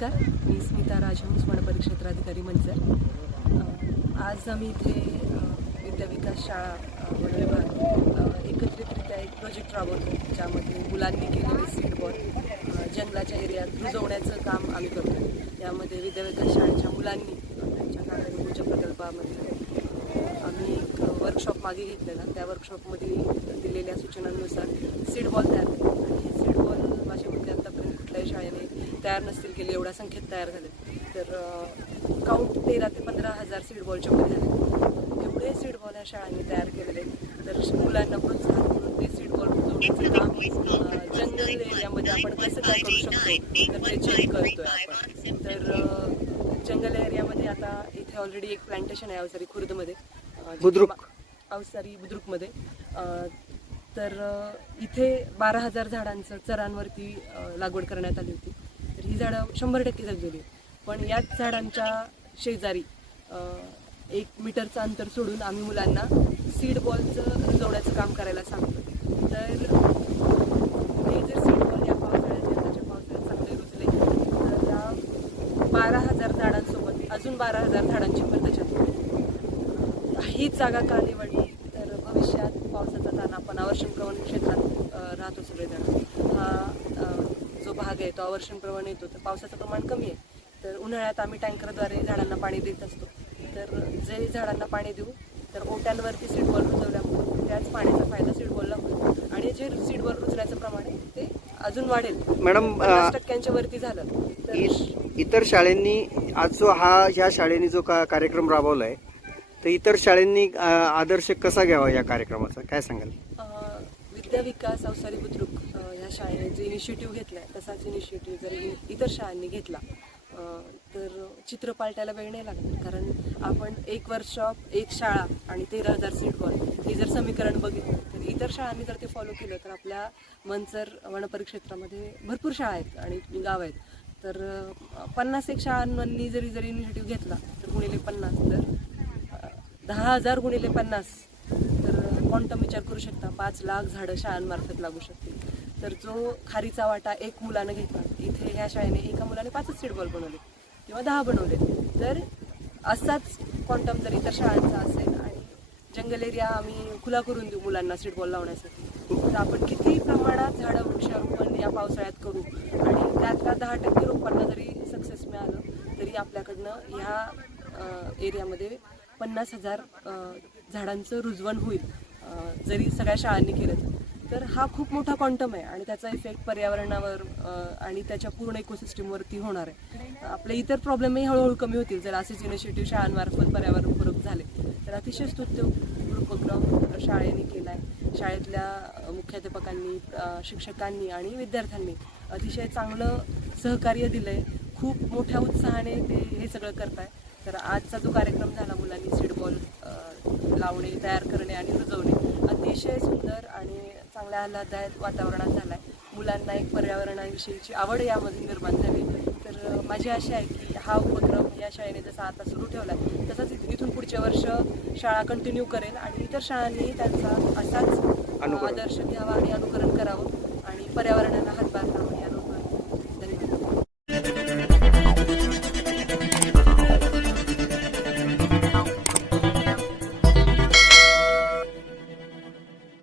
नमस्कार. मी स्मिता राजहंस वनपरिक्षेत्राधिकारी मंचर. आज आम्ही इथे विद्याविकास शाळा वन विभाग एकत्रितरित्या एक प्रोजेक्ट राबवतो ज्यामध्ये मुलांनी केलेले सीडबॉल जंगलाच्या एरियात रुजवण्याचं काम आम्ही करतो. यामध्ये विद्याविकास शाळेच्या मुलांनी त्यांच्या नागरिकच्या प्रकल्पामध्ये आम्ही एक वर्कशॉप मागे घेतलेला. त्या वर्कशॉपमध्ये दिलेल्या सूचनांनुसार सीडबॉल तयार केले आणि हे सीड बॉल माझ्या मते आतापर्यंत कुठल्याही शाळेने तयार नसतील केले एवढ्या संख्येत तयार झाले तर काउंट तेरा ते पंधरा हजार सीड बॉलच्या मध्ये झाले एवढे सीड बॉल या शाळांनी तयार केलेले. तर मुलांना प्रोत्साहन म्हणून ते सीड बॉल काम जंगल एरियामध्ये आपण कसं काय करू शकतो तर ते चेक करतोय आपण. तर जंगल एरियामध्ये आता इथे ऑलरेडी एक प्लांटेशन आहे अवसरी खुर्दमध्ये. बुद्रुक. अवसरी बुद्रुकमध्ये. तर इथे बारा हजार झाडांचं चरांवरती लागवड करण्यात आली होती. ही झाडं शंभर टक्के जगलेली पण याच झाडांच्या शेजारी एक मीटरचं अंतर सोडून आम्ही मुलांना सीड बॉलचं रुजवण्याचं काम करायला सांगतो तर हे जर सीड बॉल या पावसाळ्यात यंदाच्या पावसाळ्यात चांगले रुजले तर त्या बारा हजार झाडांसोबत अजून बारा हजार झाडांची पण त्याच्यात ही हीच जागा का निवडली तर भविष्यात पावसाचा ताण आपण आवर्षण क्षेत्रात राहतो सगळेजण. हा भाग आहे तो आवर्षण प्रवण येतो. तर पावसाचं प्रमाण कमी आहे. तर उन्हाळ्यात आम्ही टँकरद्वारे झाडांना पाणी देत असतो. तर जे झाडांना पाणी देऊ तर ओट्यांवरती सीडबॉल रुजवल्यामुळे त्याच पाण्याचा फायदा सीडबॉलला होईल आणि जे सीडबॉल रुजण्याचं प्रमाण आहे ते अजून वाढेल. मॅडम टक्क्यांच्या वरती झालं. तर इतर शाळांनी आज जो हा ह्या शाळेने जो का कार्यक्रम राबवला आहे तर इतर शाळांनी आदर्श कसा घ्यावा या कार्यक्रमाचा? काय सांगाल? विद्या विकास अवसारी बुद्रुक ह्या शाळेने जे इनिशिएटिव्ह घेतला आहे तसाच इनिशिएटिव्ह जर इतर शाळांनी घेतला तर चित्र पालटायला वेळ नाही लागणार. कारण आपण एक वर्कशॉप एक शाळा आणि तेरा हजार सीट हे जर समीकरण बघितलं तर इतर शाळांनी जर ते फॉलो केलं तर आपल्या मनसर वनपरिक्षेत्रामध्ये भरपूर शाळा आहेत आणि गाव आहेत. तर पन्नास एक शाळांनी जरी जरी इनिशिएटिव्ह घेतला तर गुणिले पन्नास तर दहा हजार गुणिले पन्नास क्वांटम विचार करू शकता. पाच लाख झाडं शाळांमार्फत लागू शकतील. तर जो खारीचा वाटा एक मुलानं घेतला इथे ह्या शाळेने एका मुलाने पाचच सीट बॉल बनवले किंवा दहा बनवले. तर असाच क्वांटम जर इतर शाळांचा असेल आणि जंगल एरिया आम्ही खुला करून देऊ मुलांना सीट बॉल लावण्यासाठी तर आपण किती प्रमाणात झाडं वृक्षारोपण या पावसाळ्यात करू आणि त्यातल्या दहा टक्के रोपांना जरी सक्सेस मिळालं तरी आपल्याकडनं ह्या एरियामध्ये पन्नास हजार झाडांचं रुजवण होईल. जरी सगळ्या शाळांनी केलं तर. हा खूप मोठा क्वांटम आहे आणि त्याचा इफेक्ट पर्यावरणावर आणि त्याच्या पूर्ण इकोसिस्टमवरती होणार आहे. आपले इतर प्रॉब्लेमही हळूहळू कमी होतील. जर असेच इनिशिएटिव्ह शाळांमार्फत पर्यावरणपूरक झाले तर अतिशय स्तुत्य उपक्रम शाळेने केला आहे शाळेतल्या मुख्याध्यापकांनी शिक्षकांनी आणि विद्यार्थ्यांनी अतिशय चांगलं सहकार्य दिलं आहे खूप मोठ्या उत्साहाने ते हे सगळं करत आहे तर आजचा जो कार्यक्रम झाला मुलांनी सीडबॉल लावणे तयार करणे आणि रुजवणे अतिशय सुंदर आणि चांगल्या आल्हाददायक वातावरणात झाला आहे मुलांना एक पर्यावरणाविषयीची आवड यामध्ये निर्माण झाली तर माझी आशा आहे की हा उपक्रम या शाळेने जसा आता सुरू ठेवला आहे तसाच इथ- इथून पुढच्या वर्ष शाळा कंटिन्यू करेल आणि इतर शाळांनी त्यांचा असाच. आदर्श घ्यावा आणि अनुकरण करावं आणि पर्यावरणाला हातभार